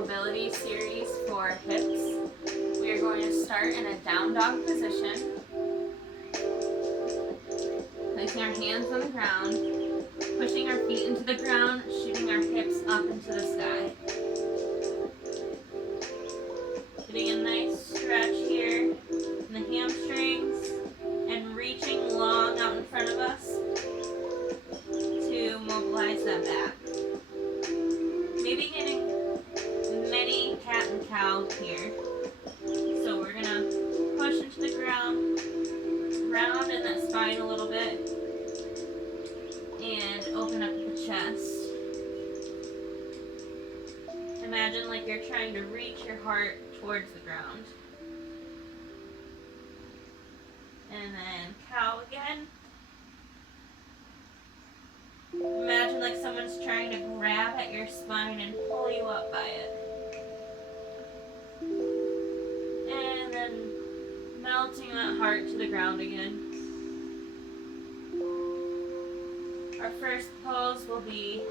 mobility series for hips. We are going to start in a down dog position, placing our hands on the ground, pushing our feet into the ground, shooting our hips up into the sky. Getting a nice stretch here in the hamstrings and reaching long out in front of us to mobilize that back. Maybe getting mini cat and cow here. So we're gonna push into the ground, round in that spine a little bit, and open up the chest. Imagine like you're trying to reach your heart towards the ground. And then cow again. Imagine like someone's trying to grab at your spine and pull you up by it. And then melting that heart to the ground again. Our first pose will be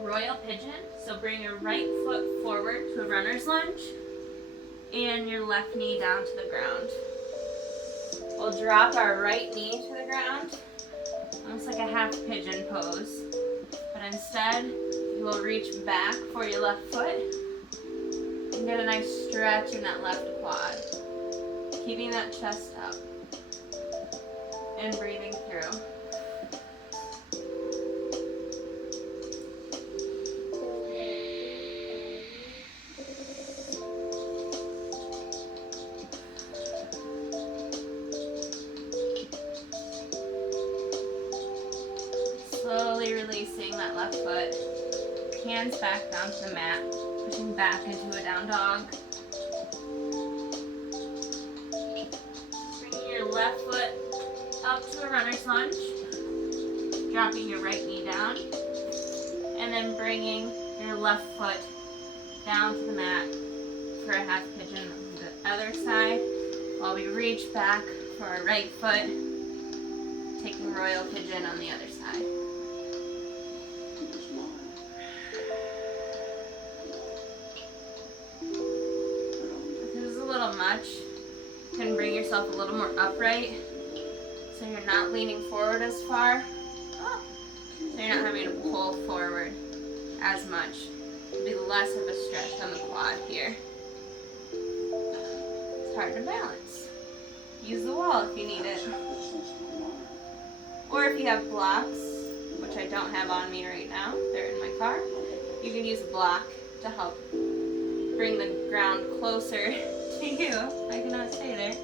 royal pigeon. So bring your right foot forward to a runner's lunge and your left knee down to the ground. We'll drop our right knee to the ground, almost like a half pigeon pose. But instead, you will reach back for your left foot and get a nice stretch in that left quad. Keeping that chest up and breathing through. Slowly releasing that left foot, hands back down to the mat, pushing back into a down dog. Bringing your left foot up to a runner's lunge, dropping your right knee down, and then bringing your left foot down to the mat for a half pigeon on the other side, while we reach back for our right foot, taking royal pigeon on the other side. Much. You can bring yourself a little more upright so you're not leaning forward as far. So you're not having to pull forward as much. It'll be less of a stretch on the quad here. It's hard to balance. Use the wall if you need it. Or if you have blocks, which I don't have on me right now, they're in my car, you can use a block to help bring the ground closer to you. I cannot stay there.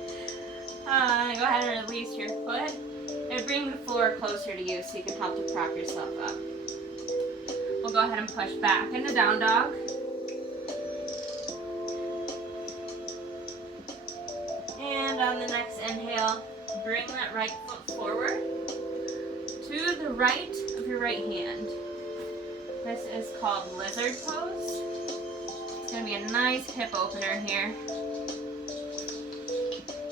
Go ahead and release your foot and bring the floor closer to you so you can help to prop yourself up. We'll go ahead and push back into down dog. And on the next inhale, bring that right foot forward to the right of your right hand. This is called lizard pose. It's going to be a nice hip opener here.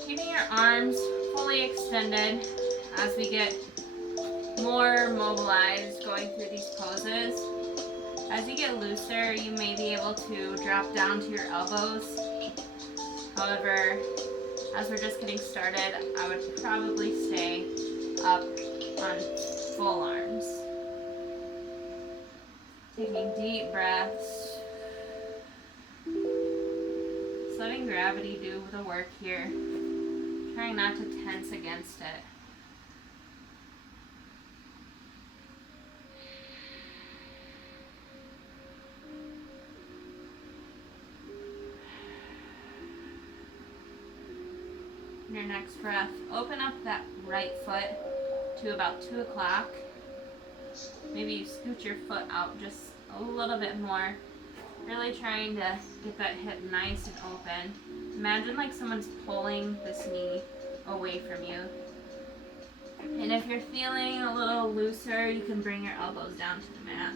Keeping your arms fully extended as we get more mobilized going through these poses. As you get looser, you may be able to drop down to your elbows. However, as we're just getting started, I would probably stay up on full arms. Taking deep breaths. Just letting gravity do the work here. Trying not to tense against it. In your next breath, open up that right foot to about 2 o'clock. Maybe you scoot your foot out just a little bit more. Really trying to get that hip nice and open. Imagine like someone's pulling this knee away from you. And if you're feeling a little looser, you can bring your elbows down to the mat.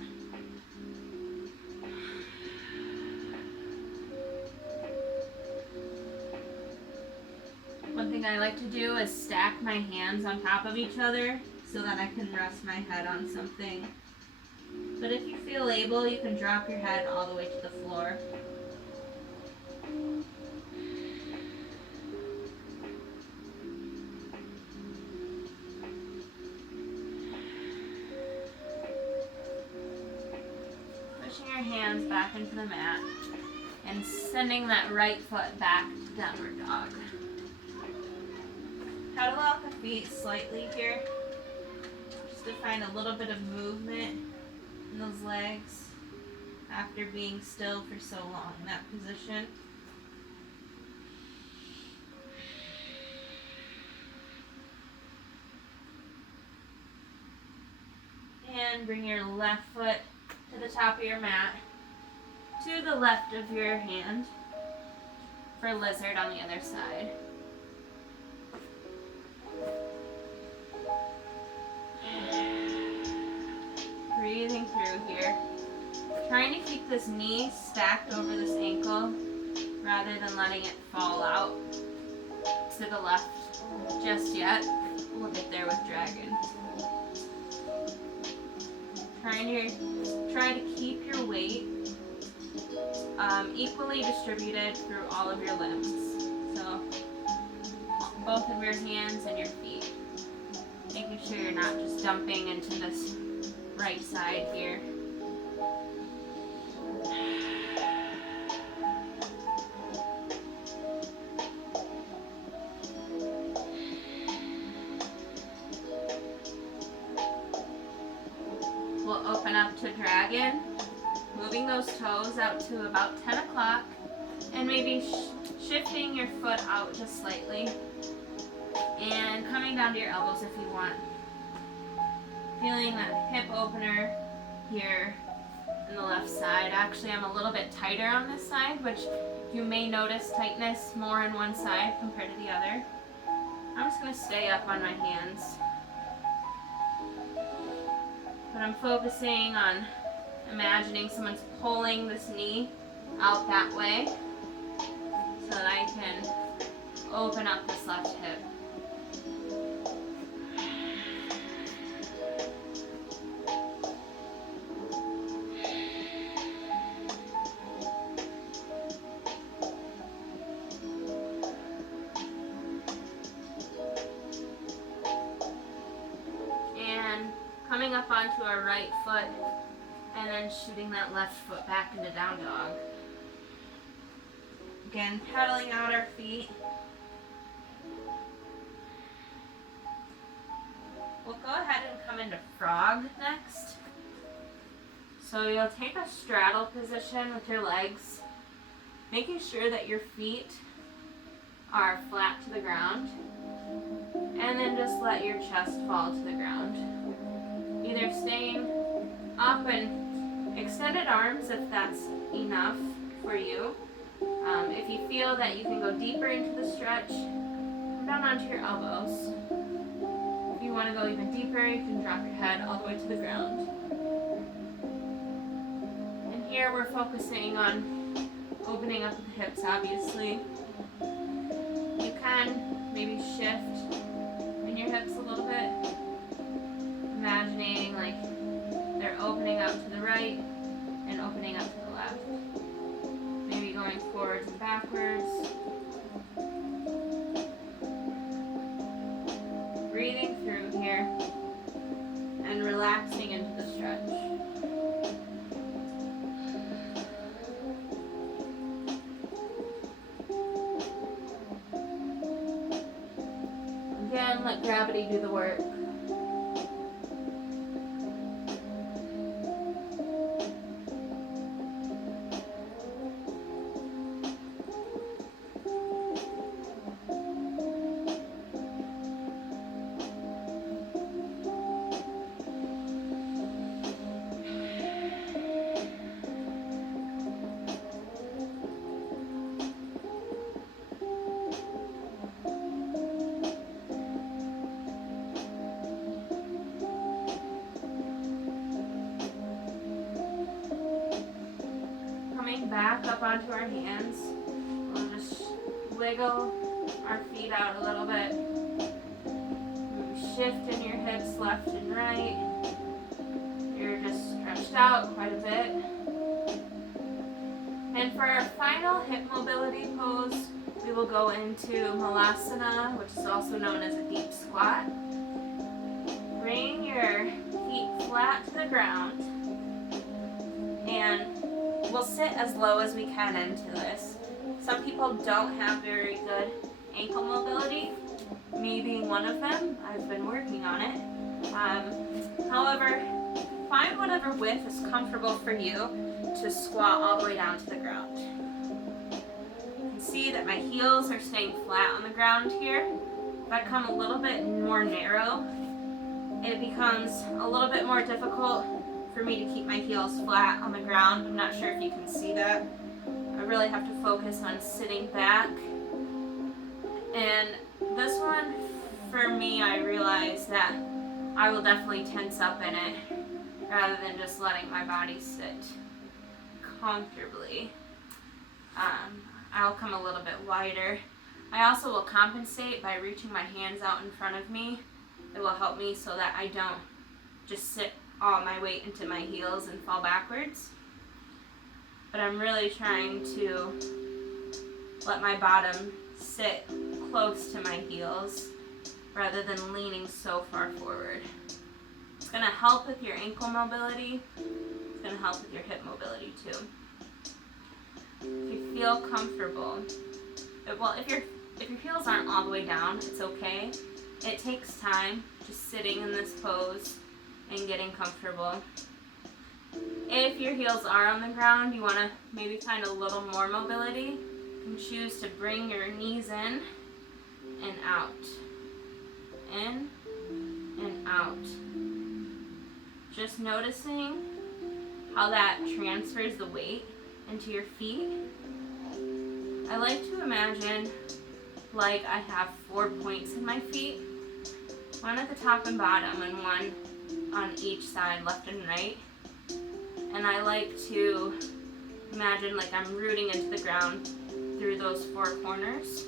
One thing I like to do is stack my hands on top of each other so that I can rest my head on something. But if you feel able, you can drop your head all the way to the floor. Pushing your hands back into the mat and sending that right foot back to downward dog. Pedal out the feet slightly here, just to find a little bit of movement in those legs after being still for so long in that position. And bring your left foot to the top of your mat, to the left of your hand for lizard on the other side. Breathing through here. Trying to keep this knee stacked over this ankle rather than letting it fall out to the left just yet. We'll get there with dragon. Try to keep your weight equally distributed through all of your limbs. So both of your hands and your feet. Making sure you're not just dumping into this right side here. We'll open up to dragon, moving those toes out to about 10 o'clock and maybe shifting your foot out just slightly and coming down to your elbows if you want. Feeling that hip opener here in the left side. Actually, I'm a little bit tighter on this side, which you may notice tightness more on one side compared to the other. I'm just going to stay up on my hands. But I'm focusing on imagining someone's pulling this knee out that way so that I can open up this left hip. Coming up onto our right foot and then shooting that left foot back into down dog. Again, pedaling out our feet. We'll go ahead and come into frog next. So you'll take a straddle position with your legs, making sure that your feet are flat to the ground, and then just let your chest fall to the ground. Either staying up and extended arms if that's enough for you. If you feel that you can go deeper into the stretch, come down onto your elbows. If you want to go even deeper, you can drop your head all the way to the ground. And here we're focusing on opening up the hips, obviously. You can maybe shift in your hips a little bit. Imagining like they're opening up to the right and opening up to the left. Maybe going forwards and backwards. Breathing through here and relaxing into the stretch. Again, let gravity do the work. Back up onto our hands. We'll just wiggle our feet out a little bit. Shift in your hips left and right. You're just trying stretched out quite a bit. And for our final hip mobility pose, we will go into Malasana, which is also known as a deep squat. Bring your feet flat to the ground, and we'll sit as low as we can into this. Some people don't have very good ankle mobility, me being one of them. I've been working on it. However, find whatever width is comfortable for you to squat all the way down to the ground. You can see that my heels are staying flat on the ground here. If I come a little bit more narrow, it becomes a little bit more difficult for me to keep my heels flat on the ground. I'm not sure if you can see that. I really have to focus on sitting back. And this one, for me, I realized that I will definitely tense up in it rather than just letting my body sit comfortably. I'll come a little bit wider. I also will compensate by reaching my hands out in front of me. It will help me so that I don't just sit all my weight into my heels and fall backwards. But I'm really trying to let my bottom sit close to my heels rather than leaning so far forward. It's going to help with your ankle mobility. It's going to help with your hip mobility too. If you feel comfortable, if your heels aren't all the way down, it's okay. It takes time just sitting in this pose and getting comfortable. If your heels are on the ground, you want to maybe find a little more mobility. You can choose to bring your knees in and out. In and out. Just noticing how that transfers the weight into your feet. I like to imagine like I have 4 points in my feet, one at the top and bottom and one on each side, left and right. And I like to imagine like I'm rooting into the ground through those 4 corners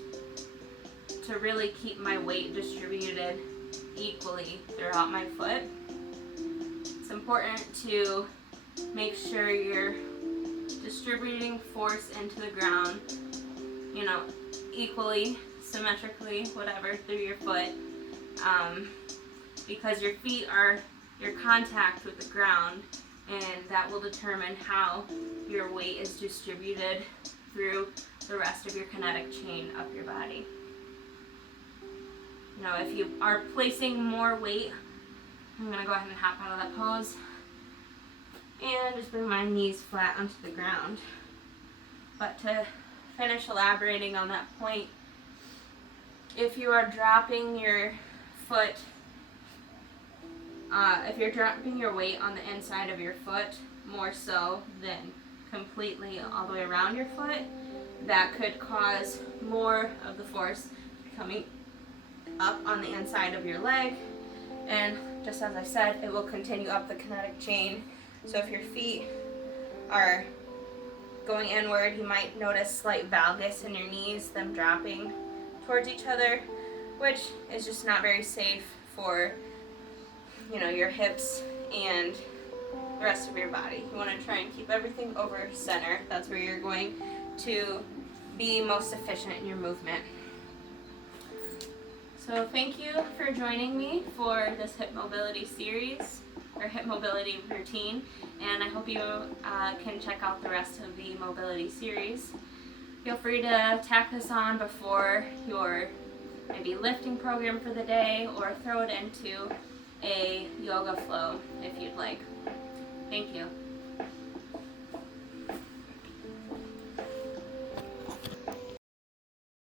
to really keep my weight distributed equally throughout my foot. It's important to make sure you're distributing force into the ground, equally, symmetrically, whatever, through your foot, because your feet are your contact with the ground, and that will determine how your weight is distributed through the rest of your kinetic chain up your body. If you are placing more weight, I'm going to go ahead and hop out of that pose and just bring my knees flat onto the ground. But to finish elaborating on that point, if you are dropping your foot, if you're dropping your weight on the inside of your foot more so than completely all the way around your foot, that could cause more of the force coming up on the inside of your leg. And just as I said, it will continue up the kinetic chain. So if your feet are going inward, you might notice slight valgus in your knees, them dropping towards each other, which is just not very safe for your hips and the rest of your body. You want to try and keep everything over center. That's where you're going to be most efficient in your movement. So thank you for joining me for this hip mobility series, or hip mobility routine, and I hope you can check out the rest of the mobility series. Feel free to tack this on before your maybe lifting program for the day, or throw it into a yoga flow if you'd like. Thank you.